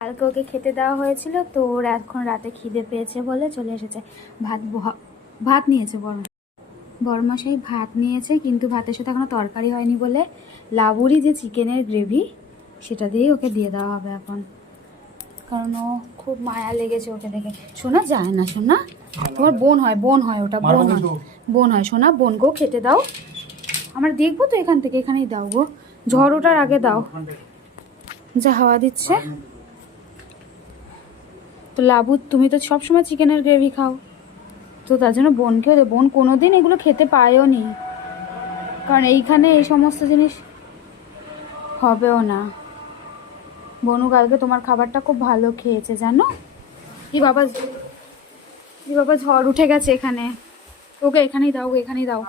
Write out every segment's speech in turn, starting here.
কালকে ওকে খেতে দেওয়া হয়েছিল, তো ওর এখন রাতে খিদে পেয়েছে বলে চলে এসেছে। ভাত নিয়েছে বড়মশাই ভাত নিয়েছে, কিন্তু ভাতের সাথে এখনো তরকারি হয়নি বলে লাবুরি যে চিকেনের গ্রেভি সেটা দিয়েই ওকে দিয়ে দেওয়া হবে এখন, কারণ ও খুব মায়া লেগেছে ওকে দেখে। শোনা যায় না, শোনা তোমার বোন হয় ওটা বোন হয় শোনা, বোনকেও খেতে দাও। আমরা দেখবো তো এখান থেকে, এখানেই দাও গো, ঝড় ওঠার আগে দাও, যা হাওয়া দিচ্ছে। তো লাবু তুমি তো সবসময় চিকেনের গ্রেভি খাও, তো তার জন্য বোনকেও দে। বোন কোনো দিন এগুলো খেতে পায়ও নি, কারণ এইখানে এই সমস্ত জিনিস হবেও না। বনু কালকে তোমার খাবারটা খুব ভালো খেয়েছে জানো। কি বাবা ঝড় উঠে গেছে এখানে, ওকে এখানেই দাও, এখানেই দাও।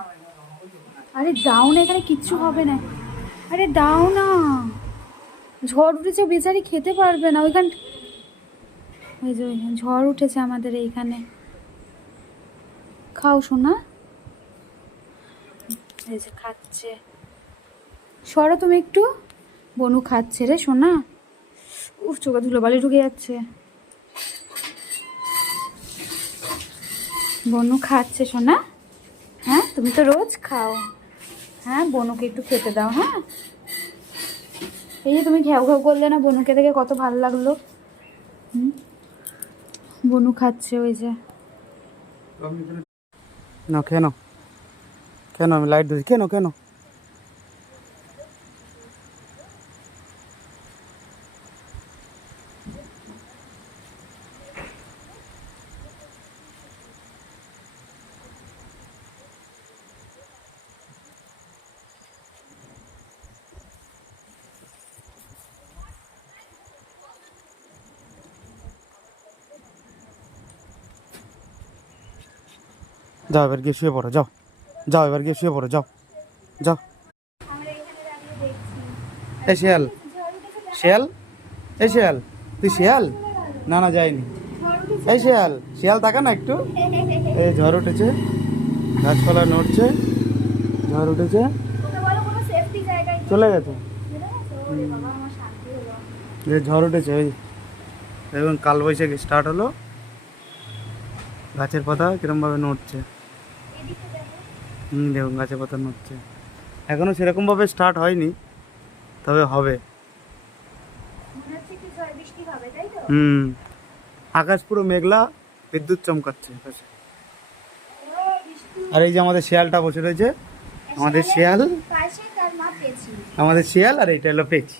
আরে দাও না, এখানে কিচ্ছু হবে না। আরে দাও না, ঝড় উঠেছে, বেচারি খেতে পারবে না ওইখান। ওই যে ঝড় উঠেছে আমাদের এইখানে, খাও শোনা। এই যে খাচ্ছে, সরো তুমি একটু। বনু খাচ্ছে রে সোনা। উফ, চোখে ধুলোবালি ঢুকে যাচ্ছে। বনু খাচ্ছে সোনা। হ্যাঁ তুমি তো রোজ খাও। হ্যাঁ বনুকে একটু খেতে দাও। হ্যাঁ এই যে তুমি ঘ্যাও ঘ্যাও করলে না, বনুকে দেখে কত ভালো লাগলো। বনু খাচ্ছে ওই যে। না কেন কেন আমি লাইট দিচ্ছি কেন কেন? যাও এবার গিয়ে শুয়ে পড়ো, যাও যাও এবার গিয়ে শুয়ে পড়ো, যাও যাও। এই শিয়াল শিয়াল, এই শিয়াল, তুই শিয়াল? না না যাইনি। এই শিয়াল, শিয়াল তাকা না একটু। এই ঝড় উঠেছে, গাছপালা নড়ছে, ঝড় উঠেছে, চলে গেছে। এই ঝড় উঠেছে ওই, এবং কালবৈশাখী স্টার্ট হলো, গাছের পাতা কিরমভাবে নড়ছে। দেখুন গাছের পাতা নড়ছে, এখনো সেরকমভাবে স্টার্ট হয়নি, তবে হবে। আকাশ পুরো মেঘলা, বিদ্যুৎ চমকাচ্ছে আকাশে। আর এই যে আমাদের শিয়ালটা বসে রয়েছে, আমাদের শিয়াল, আমাদের শিয়াল, আর এইটা হলো পেঁচি।